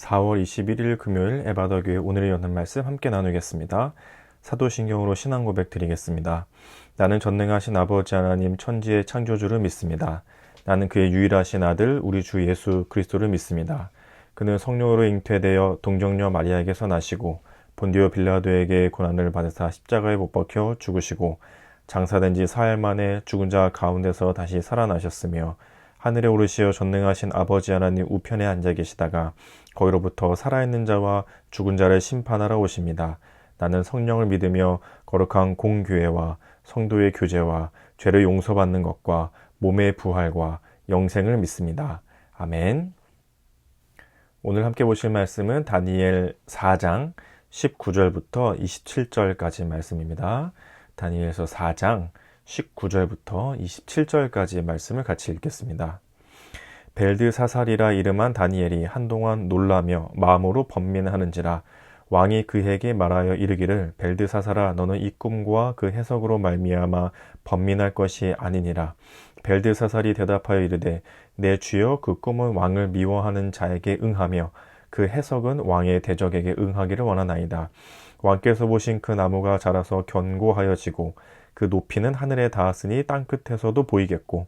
4월 21일 금요일 에바더 교회 오늘의 연합 말씀 함께 나누겠습니다. 사도신경으로 신앙 고백 드리겠습니다. 나는 전능하신 아버지 하나님 천지의 창조주를 믿습니다. 나는 그의 유일하신 아들 우리 주 예수 그리스도를 믿습니다. 그는 성령으로 잉태되어 동정녀 마리아에게서 나시고 본디오 빌라도에게 고난을 받으사 십자가에 못 박혀 죽으시고 장사된 지 사흘 만에 죽은 자 가운데서 다시 살아나셨으며 하늘에 오르시어 전능하신 아버지 하나님 우편에 앉아 계시다가 거기로부터 살아있는 자와 죽은 자를 심판하러 오십니다. 나는 성령을 믿으며 거룩한 공교회와 성도의 교제와 죄를 용서받는 것과 몸의 부활과 영생을 믿습니다. 아멘. 오늘 함께 보실 말씀은 다니엘 4장 19절부터 27절까지 말씀입니다. 다니엘서 4장 19절부터 27절까지의 말씀을 같이 읽겠습니다. 벨드사살이라 이름한 다니엘이 한동안 놀라며 마음으로 번민하는지라 왕이 그에게 말하여 이르기를 벨드사살아 너는 이 꿈과 그 해석으로 말미암아 번민할 것이 아니니라. 벨드사살이 대답하여 이르되 내 주여 그 꿈은 왕을 미워하는 자에게 응하며 그 해석은 왕의 대적에게 응하기를 원하나이다. 왕께서 보신 그 나무가 자라서 견고하여지고 그 높이는 하늘에 닿았으니 땅끝에서도 보이겠고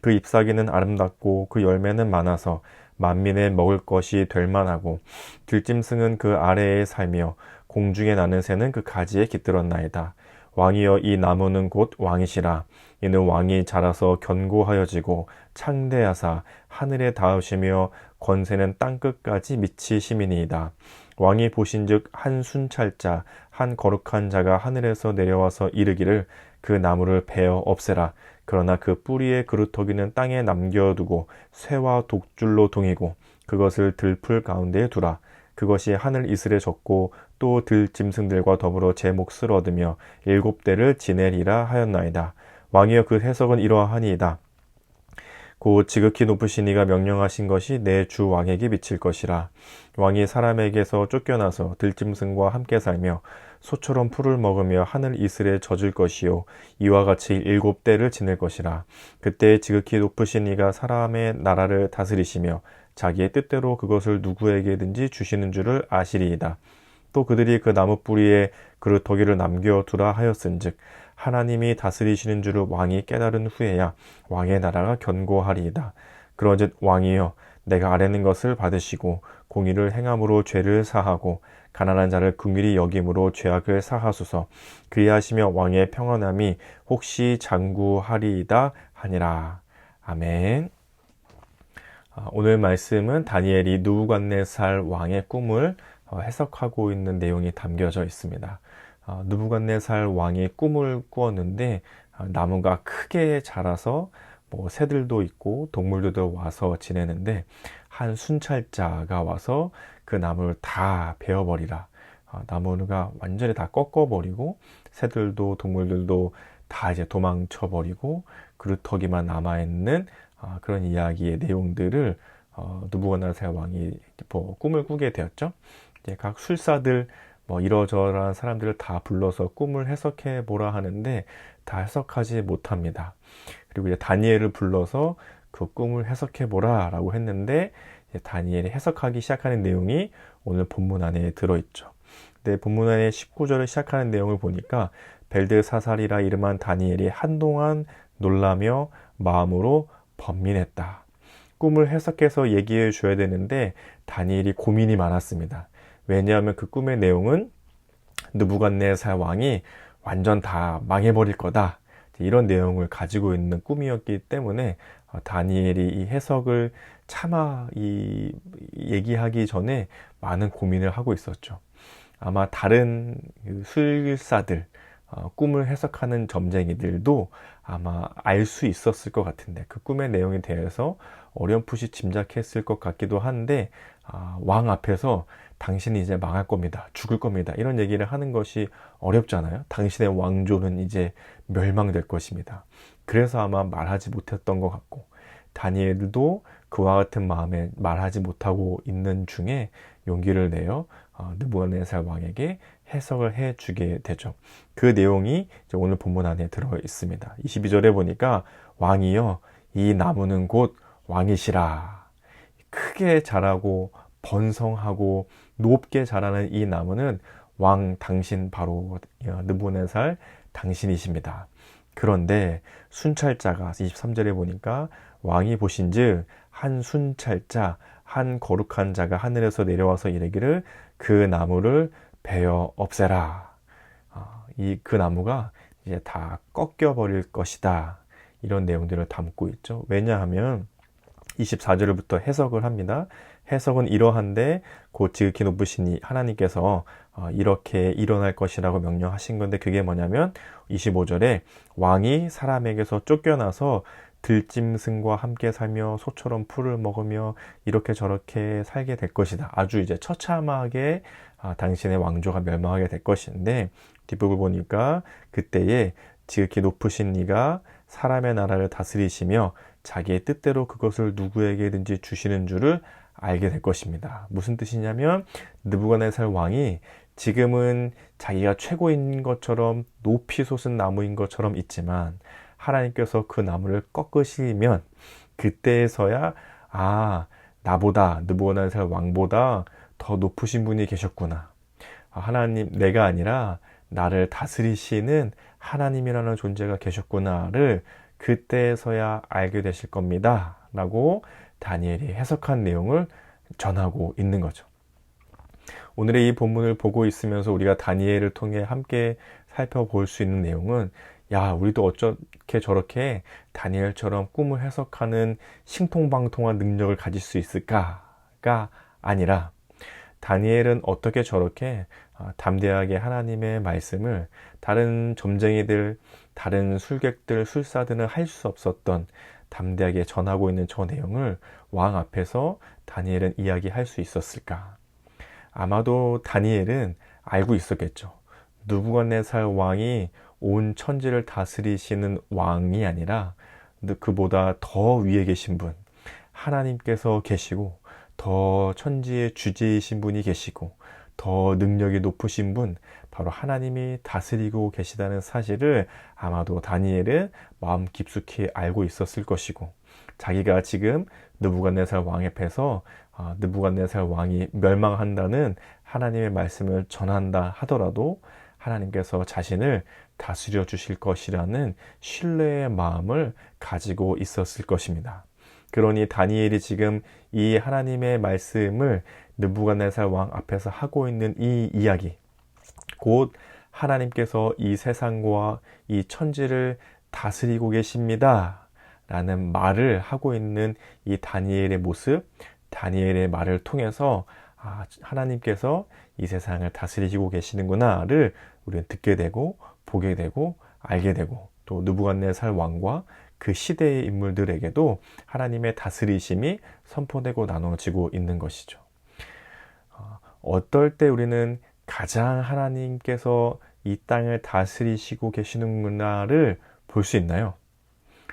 그 잎사귀는 아름답고 그 열매는 많아서 만민의 먹을 것이 될 만하고 들짐승은 그 아래에 살며 공중에 나는 새는 그 가지에 깃들었나이다. 왕이여 이 나무는 곧 왕이시라. 이는 왕이 자라서 견고하여지고 창대하사 하늘에 닿으시며 권세는 땅끝까지 미치심이니이다. 왕이 보신즉 한 순찰자 한 거룩한 자가 하늘에서 내려와서 이르기를 그 나무를 베어 없애라. 그러나 그 뿌리의 그루터기는 땅에 남겨두고 쇠와 독줄로 동이고 그것을 들풀 가운데에 두라. 그것이 하늘 이슬에 젖고 또 들짐승들과 더불어 제 몫을 얻으며 7대를 지내리라 하였나이다. 왕이여 그 해석은 이러하니이다. 곧 지극히 높으신 이가 명령하신 것이 내 주 왕에게 미칠 것이라. 왕이 사람에게서 쫓겨나서 들짐승과 함께 살며 소처럼 풀을 먹으며 하늘 이슬에 젖을 것이요 이와 같이 7대를 지낼 것이라. 그때 지극히 높으신 이가 사람의 나라를 다스리시며 자기의 뜻대로 그것을 누구에게든지 주시는 줄을 아시리이다. 또 그들이 그 나무 뿌리에 그루터기를 남겨두라 하였은즉 하나님이 다스리시는 줄을 왕이 깨달은 후에야 왕의 나라가 견고하리이다. 그런즉 왕이여 내가 아뢰는 것을 받으시고 공의를 행함으로 죄를 사하고 가난한 자를 긍휼히 여김으로 죄악을 사하소서. 그리하시며 왕의 평안함이 혹시 장구하리이다 하니라. 아멘. 오늘 말씀은 다니엘이 느부갓네살 왕의 꿈을 해석하고 있는 내용이 담겨져 있습니다. 느부갓네살 왕이 꿈을 꾸었는데 나무가 크게 자라서 새들도 있고 동물들도 와서 지내는데 한 순찰자가 와서 그 나무를 다 베어버리라. 나무가 완전히 다 꺾어버리고 새들도 동물들도 다 이제 도망쳐버리고 그루터기만 남아있는 그런 이야기의 내용들을 느부갓네살 왕이 꿈을 꾸게 되었죠. 이제 각 술사들 이러저러한 사람들을 다 불러서 꿈을 해석해 보라 하는데 다 해석하지 못합니다. 그리고 이제 다니엘을 불러서 그 꿈을 해석해 보라 라고 했는데 다니엘이 해석하기 시작하는 내용이 오늘 본문 안에 들어있죠. 근데 본문 안에 19절을 시작하는 내용을 보니까 벨드사살이라 이름한 다니엘이 한동안 놀라며 마음으로 번민했다. 꿈을 해석해서 얘기해 줘야 되는데 다니엘이 고민이 많았습니다. 왜냐하면 그 꿈의 내용은 느부갓네살 왕이 완전 다 망해버릴 거다. 이런 내용을 가지고 있는 꿈이었기 때문에 다니엘이 이 해석을 차마 얘기하기 전에 많은 고민을 하고 있었죠. 아마 다른 술사들, 꿈을 해석하는 점쟁이들도 아마 알 수 있었을 것 같은데 그 꿈의 내용에 대해서 어렴풋이 짐작했을 것 같기도 한데 왕 앞에서 당신이 이제 망할 겁니다. 죽을 겁니다. 이런 얘기를 하는 것이 어렵잖아요. 당신의 왕조는 이제 멸망될 것입니다. 그래서 아마 말하지 못했던 것 같고 다니엘도 그와 같은 마음에 말하지 못하고 있는 중에 용기를 내어 느부갓네살 왕에게 해석을 해주게 되죠. 그 내용이 이제 오늘 본문 안에 들어 있습니다. 22절에 보니까 왕이여 이 나무는 곧 왕이시라. 크게 자라고 번성하고 높게 자라는 이 나무는 왕 당신 바로 느부갓네살 당신이십니다. 그런데 순찰자가 23절에 보니까 왕이 보신즉 한 순찰자 한 거룩한 자가 하늘에서 내려와서 이르기를 그 나무를 베어 없애라. 그 나무가 이제 다 꺾여 버릴 것이다. 이런 내용들을 담고 있죠. 왜냐하면 24절부터 해석을 합니다. 해석은 이러한데 곧 지극히 높으신 하나님께서 이렇게 일어날 것이라고 명령하신 건데, 그게 뭐냐면 25절에 왕이 사람에게서 쫓겨나서 들짐승과 함께 살며 소처럼 풀을 먹으며 이렇게 저렇게 살게 될 것이다. 아주 이제 처참하게 당신의 왕조가 멸망하게 될 것인데, 뒷부분 보니까 그때에 지극히 높으신 이가 사람의 나라를 다스리시며 자기의 뜻대로 그것을 누구에게든지 주시는 줄을 알게 될 것입니다. 무슨 뜻이냐면 느부갓네살 왕이 지금은 자기가 최고인 것처럼 높이 솟은 나무인 것처럼 있지만, 하나님께서 그 나무를 꺾으시면 그때에서야 나보다, 느부갓네살 왕보다 더 높으신 분이 계셨구나. 하나님, 내가 아니라 나를 다스리시는 하나님이라는 존재가 계셨구나를 그때에서야 알게 되실 겁니다. 라고 다니엘이 해석한 내용을 전하고 있는 거죠. 오늘의 이 본문을 보고 있으면서 우리가 다니엘을 통해 함께 살펴볼 수 있는 내용은, 우리도 어떻게 저렇게 다니엘처럼 꿈을 해석하는 신통방통한 능력을 가질 수 있을까가 아니라, 다니엘은 어떻게 저렇게 담대하게 하나님의 말씀을 다른 점쟁이들, 다른 술객들, 술사들은 할 수 없었던 담대하게 전하고 있는 저 내용을 왕 앞에서 다니엘은 이야기할 수 있었을까? 아마도 다니엘은 알고 있었겠죠. 느부갓네살 왕이 온 천지를 다스리시는 왕이 아니라 그보다 더 위에 계신 분, 하나님께서 계시고, 더 천지의 주제이신 분이 계시고, 더 능력이 높으신 분, 바로 하나님이 다스리고 계시다는 사실을 아마도 다니엘은 마음 깊숙이 알고 있었을 것이고, 자기가 지금 느부갓네살 왕 앞에서 느부갓네살 왕이 멸망한다는 하나님의 말씀을 전한다 하더라도 하나님께서 자신을 다스려 주실 것이라는 신뢰의 마음을 가지고 있었을 것입니다. 그러니 다니엘이 지금 이 하나님의 말씀을 느부갓네살 왕 앞에서 하고 있는 이 이야기, 곧 하나님께서 이 세상과 이 천지를 다스리고 계십니다 라는 말을 하고 있는 이 다니엘의 모습, 다니엘의 말을 통해서 하나님께서 이 세상을 다스리시고 계시는구나를 우리는 듣게 되고 보게 되고 알게 되고, 또 느부갓네살 왕과 그 시대의 인물들에게도 하나님의 다스리심이 선포되고 나눠지고 있는 것이죠. 어떨 때 우리는 가장 하나님께서 이 땅을 다스리시고 계시는구나를 볼 수 있나요?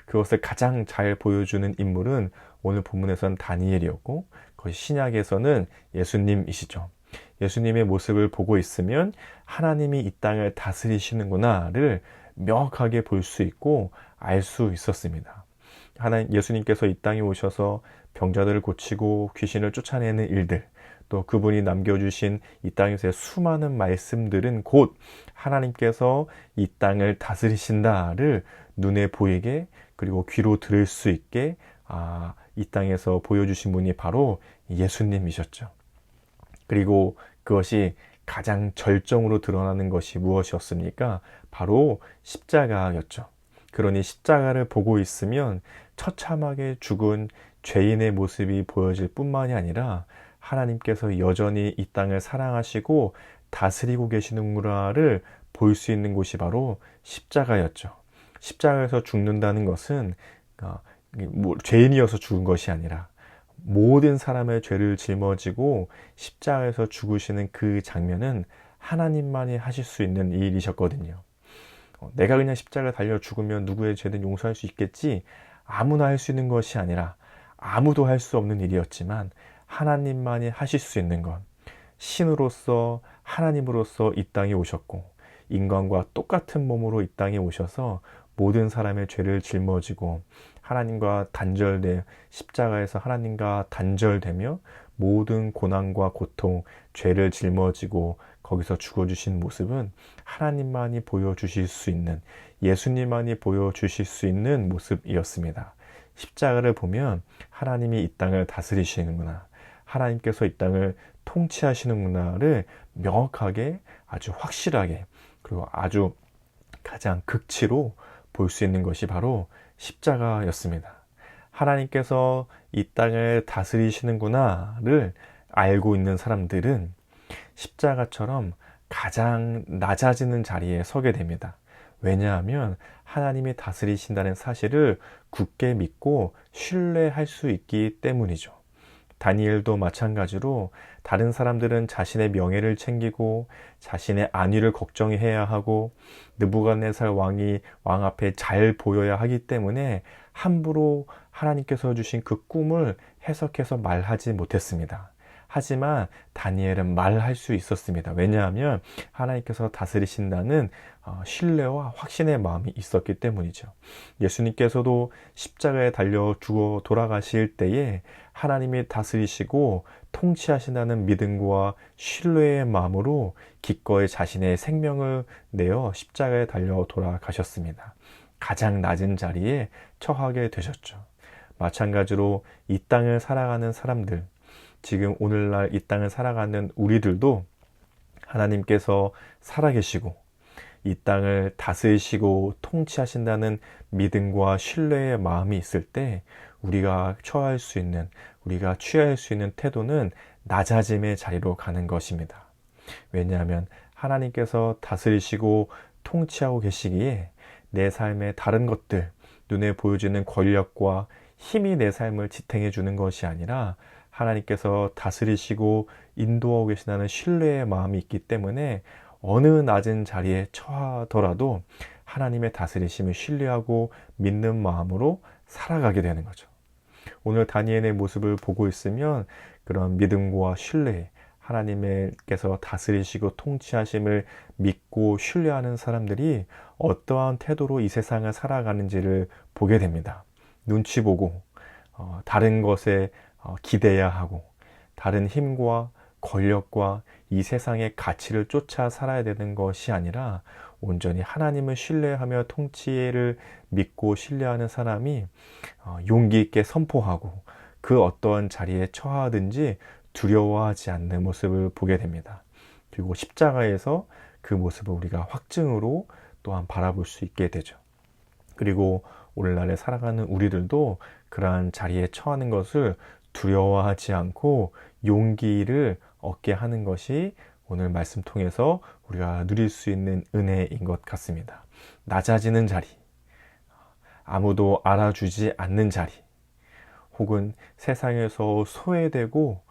그것을 가장 잘 보여주는 인물은 오늘 본문에서는 다니엘이었고, 그것이 신약에서는 예수님이시죠. 예수님의 모습을 보고 있으면 하나님이 이 땅을 다스리시는구나를 명확하게 볼 수 있고 알 수 있었습니다. 예수님께서 이 땅에 오셔서 병자들을 고치고 귀신을 쫓아내는 일들, 또 그분이 남겨주신 이 땅에서의 수많은 말씀들은 곧 하나님께서 이 땅을 다스리신다를 눈에 보이게, 그리고 귀로 들을 수 있게 이 땅에서 보여주신 분이 바로 예수님이셨죠. 그리고 그것이 가장 절정으로 드러나는 것이 무엇이었습니까? 바로 십자가였죠. 그러니 십자가를 보고 있으면 처참하게 죽은 죄인의 모습이 보여질 뿐만이 아니라 하나님께서 여전히 이 땅을 사랑하시고 다스리고 계시는구나를 볼 수 있는 곳이 바로 십자가였죠. 십자가에서 죽는다는 것은 죄인이어서 죽은 것이 아니라 모든 사람의 죄를 짊어지고 십자가에서 죽으시는 그 장면은 하나님만이 하실 수 있는 일이셨거든요. 내가 그냥 십자가 달려 죽으면 누구의 죄든 용서할 수 있겠지, 아무나 할 수 있는 것이 아니라 아무도 할 수 없는 일이었지만 하나님만이 하실 수 있는 것, 신으로서 하나님으로서 이 땅에 오셨고 인간과 똑같은 몸으로 이 땅에 오셔서 모든 사람의 죄를 짊어지고 하나님과 십자가에서 하나님과 단절되며 모든 고난과 고통, 죄를 짊어지고 거기서 죽어주신 모습은 하나님만이 보여주실 수 있는, 예수님만이 보여주실 수 있는 모습이었습니다. 십자가를 보면 하나님이 이 땅을 다스리시는구나, 하나님께서 이 땅을 통치하시는구나를 명확하게, 아주 확실하게, 그리고 아주 가장 극치로 볼 수 있는 것이 바로 십자가였습니다. 하나님께서 이 땅을 다스리시는구나를 알고 있는 사람들은 십자가처럼 가장 낮아지는 자리에 서게 됩니다. 왜냐하면 하나님이 다스리신다는 사실을 굳게 믿고 신뢰할 수 있기 때문이죠. 다니엘도 마찬가지로 다른 사람들은 자신의 명예를 챙기고 자신의 안위를 걱정해야 하고 느부갓네살 왕이 왕 앞에 잘 보여야 하기 때문에 함부로 하나님께서 주신 그 꿈을 해석해서 말하지 못했습니다. 하지만 다니엘은 말할 수 있었습니다. 왜냐하면 하나님께서 다스리신다는 신뢰와 확신의 마음이 있었기 때문이죠. 예수님께서도 십자가에 달려 죽어 돌아가실 때에 하나님이 다스리시고 통치하신다는 믿음과 신뢰의 마음으로 기꺼이 자신의 생명을 내어 십자가에 달려 돌아가셨습니다. 가장 낮은 자리에 처하게 되셨죠. 마찬가지로 이 땅을 살아가는 사람들, 지금 오늘날 이 땅을 살아가는 우리들도 하나님께서 살아계시고 이 땅을 다스리시고 통치하신다는 믿음과 신뢰의 마음이 있을 때 우리가 취할 수 있는 태도는 낮아짐의 자리로 가는 것입니다. 왜냐하면 하나님께서 다스리시고 통치하고 계시기에 내 삶의 다른 것들, 눈에 보여지는 권력과 힘이 내 삶을 지탱해 주는 것이 아니라 하나님께서 다스리시고 인도하고 계시다는 신뢰의 마음이 있기 때문에 어느 낮은 자리에 처하더라도 하나님의 다스리심을 신뢰하고 믿는 마음으로 살아가게 되는 거죠. 오늘 다니엘의 모습을 보고 있으면 그런 믿음과 신뢰, 하나님께서 다스리시고 통치하심을 믿고 신뢰하는 사람들이 어떠한 태도로 이 세상을 살아가는지를 보게 됩니다. 눈치 보고 다른 것에 기대야 하고 다른 힘과 권력과 이 세상의 가치를 쫓아 살아야 되는 것이 아니라 온전히 하나님을 신뢰하며 통치를 믿고 신뢰하는 사람이 용기 있게 선포하고 그 어떠한 자리에 처하든지 두려워하지 않는 모습을 보게 됩니다. 그리고 십자가에서 그 모습을 우리가 확증으로 또한 바라볼 수 있게 되죠. 그리고 오늘날에 살아가는 우리들도 그러한 자리에 처하는 것을 두려워하지 않고 용기를 얻게 하는 것이 오늘 말씀 통해서 우리가 누릴 수 있는 은혜인 것 같습니다. 낮아지는 자리, 아무도 알아주지 않는 자리, 혹은 세상에서 소외되고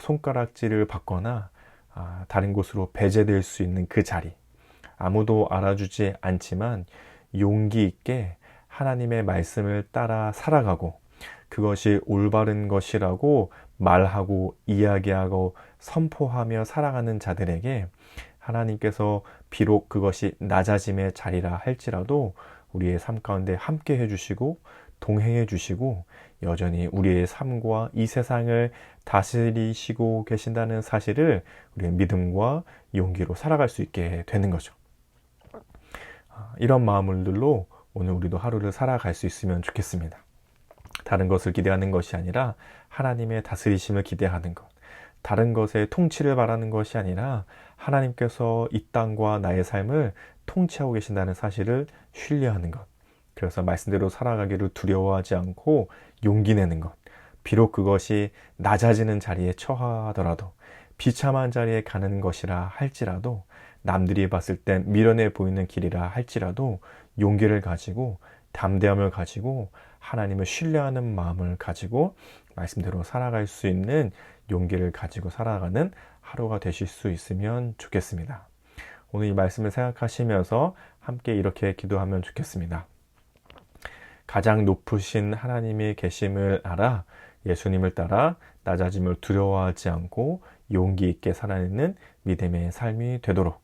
손가락질을 받거나 다른 곳으로 배제될 수 있는 그 자리, 아무도 알아주지 않지만 용기 있게 하나님의 말씀을 따라 살아가고 그것이 올바른 것이라고 말하고 이야기하고 선포하며 살아가는 자들에게 하나님께서 비록 그것이 낮아짐의 자리라 할지라도 우리의 삶 가운데 함께 해주시고 동행해 주시고 여전히 우리의 삶과 이 세상을 다스리시고 계신다는 사실을 우리의 믿음과 용기로 살아갈 수 있게 되는 거죠. 이런 마음들로 오늘 우리도 하루를 살아갈 수 있으면 좋겠습니다. 다른 것을 기대하는 것이 아니라 하나님의 다스리심을 기대하는 것, 다른 것의 통치를 바라는 것이 아니라 하나님께서 이 땅과 나의 삶을 통치하고 계신다는 사실을 신뢰하는 것, 그래서 말씀대로 살아가기를 두려워하지 않고 용기 내는 것, 비록 그것이 낮아지는 자리에 처하더라도 비참한 자리에 가는 것이라 할지라도 남들이 봤을 땐 미련해 보이는 길이라 할지라도 용기를 가지고 담대함을 가지고 하나님을 신뢰하는 마음을 가지고 말씀대로 살아갈 수 있는 용기를 가지고 살아가는 하루가 되실 수 있으면 좋겠습니다. 오늘 이 말씀을 생각하시면서 함께 이렇게 기도하면 좋겠습니다. 가장 높으신 하나님의 계심을 알아 예수님을 따라 낮아짐을 두려워하지 않고 용기 있게 살아내는 믿음의 삶이 되도록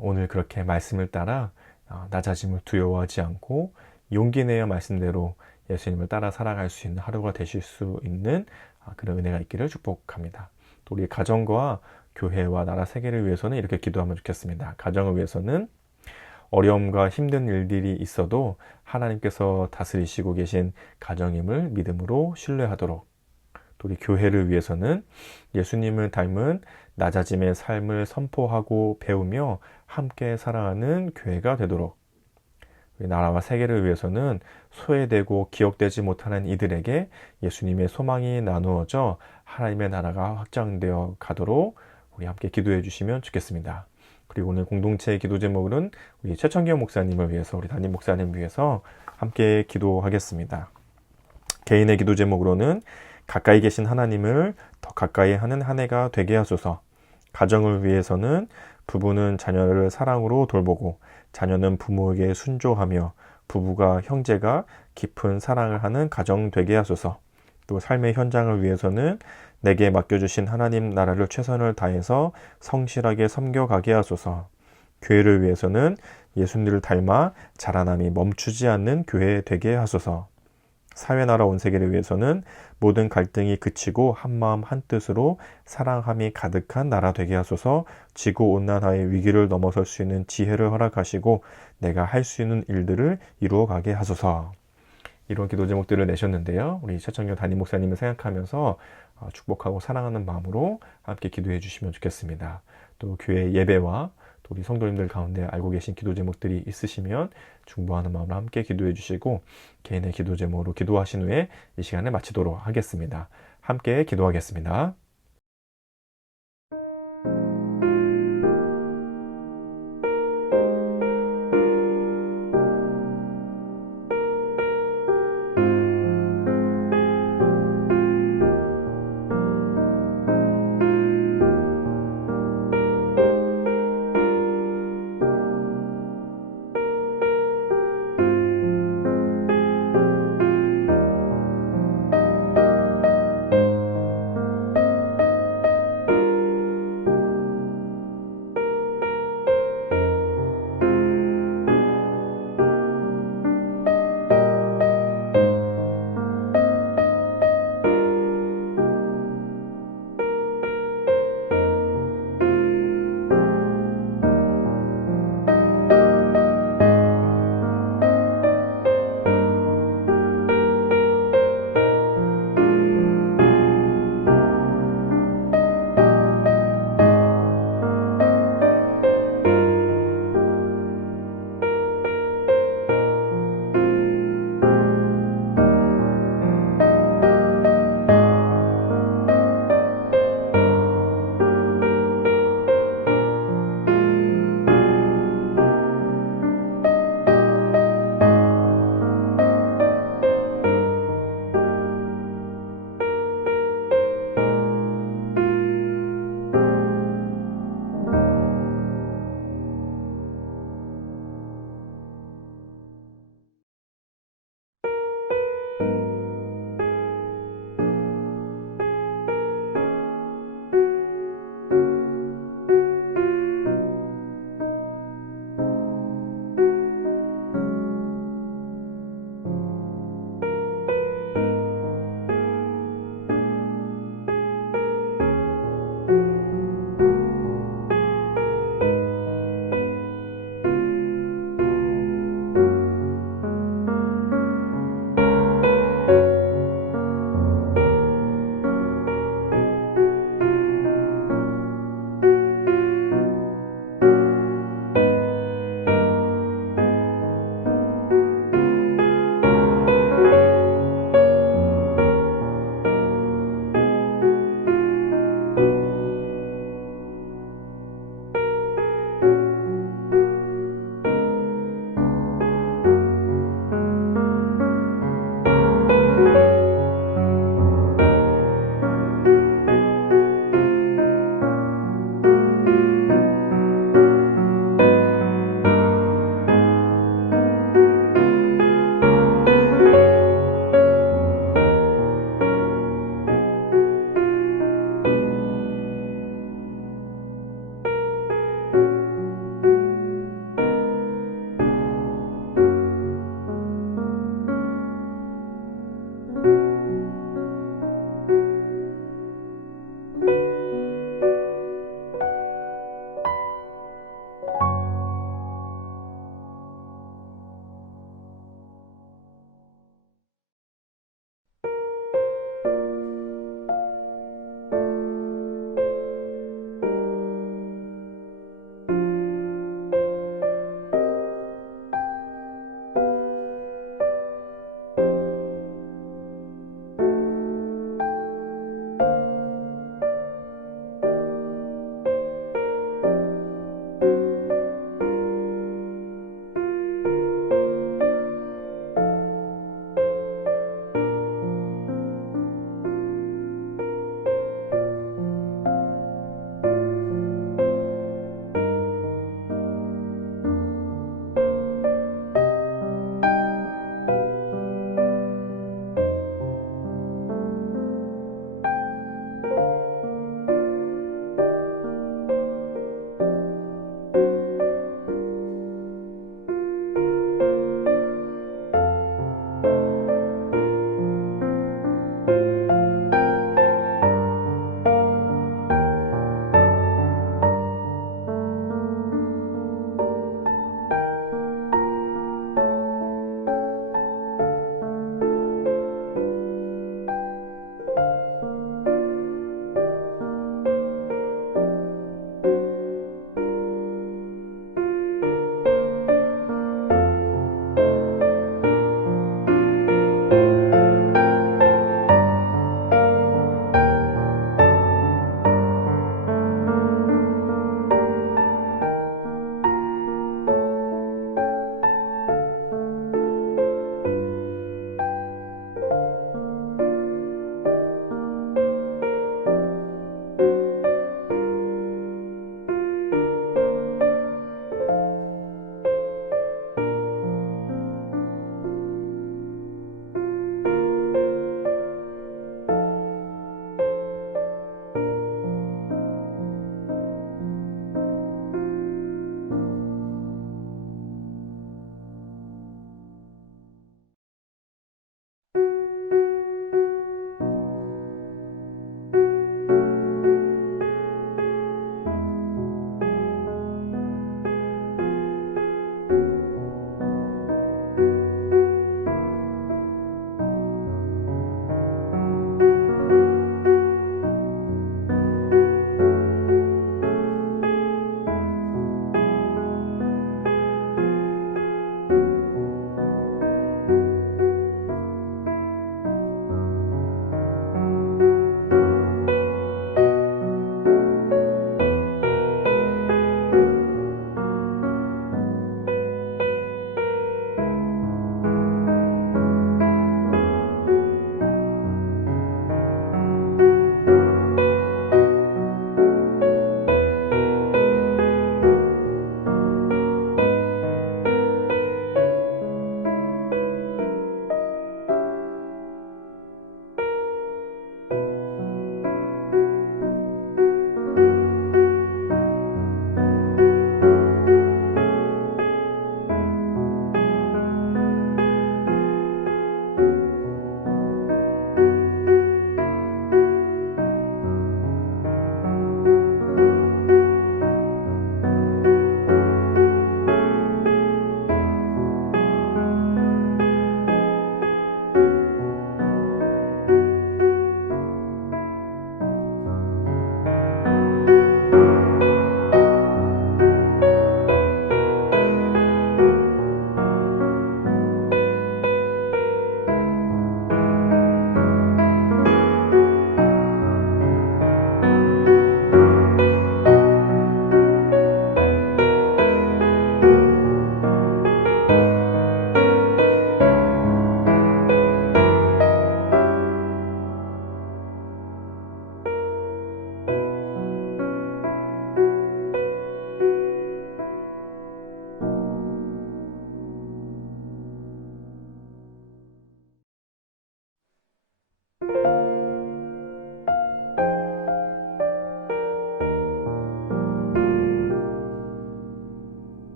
오늘 그렇게 말씀을 따라 낮아짐을 두려워하지 않고 용기 내어 말씀대로 예수님을 따라 살아갈 수 있는 하루가 되실 수 있는 그런 은혜가 있기를 축복합니다. 또 우리 가정과 교회와 나라 세계를 위해서는 이렇게 기도하면 좋겠습니다. 가정을 위해서는 어려움과 힘든 일들이 있어도 하나님께서 다스리시고 계신 가정임을 믿음으로 신뢰하도록, 또 우리 교회를 위해서는 예수님을 닮은 낮아짐의 삶을 선포하고 배우며 함께 살아가는 교회가 되도록, 우리 나라와 세계를 위해서는 소외되고 기억되지 못하는 이들에게 예수님의 소망이 나누어져 하나님의 나라가 확장되어 가도록 우리 함께 기도해 주시면 좋겠습니다. 그리고 오늘 공동체의 기도 제목은 우리 최천경 목사님을 위해서, 우리 담임 목사님 위해서 함께 기도하겠습니다. 개인의 기도 제목으로는 가까이 계신 하나님을 더 가까이 하는 한 해가 되게 하소서. 가정을 위해서는 부부는 자녀를 사랑으로 돌보고 자녀는 부모에게 순종하며 부부가 형제가 깊은 사랑을 하는 가정 되게 하소서. 또 삶의 현장을 위해서는 내게 맡겨주신 하나님 나라를 최선을 다해서 성실하게 섬겨가게 하소서. 교회를 위해서는 예수님을 닮아 자라남이 멈추지 않는 교회 되게 하소서. 사회 나라 온 세계를 위해서는 모든 갈등이 그치고 한마음 한뜻으로 사랑함이 가득한 나라 되게 하소서. 지구온난화의 위기를 넘어설 수 있는 지혜를 허락하시고 내가 할 수 있는 일들을 이루어가게 하소서. 이런 기도 제목들을 내셨는데요. 우리 최천경 담임 목사님을 생각하면서 축복하고 사랑하는 마음으로 함께 기도해 주시면 좋겠습니다. 또 교회 예배와 또 우리 성도님들 가운데 알고 계신 기도 제목들이 있으시면 중보하는 마음으로 함께 기도해 주시고 개인의 기도 제목으로 기도하신 후에 이 시간을 마치도록 하겠습니다. 함께 기도하겠습니다.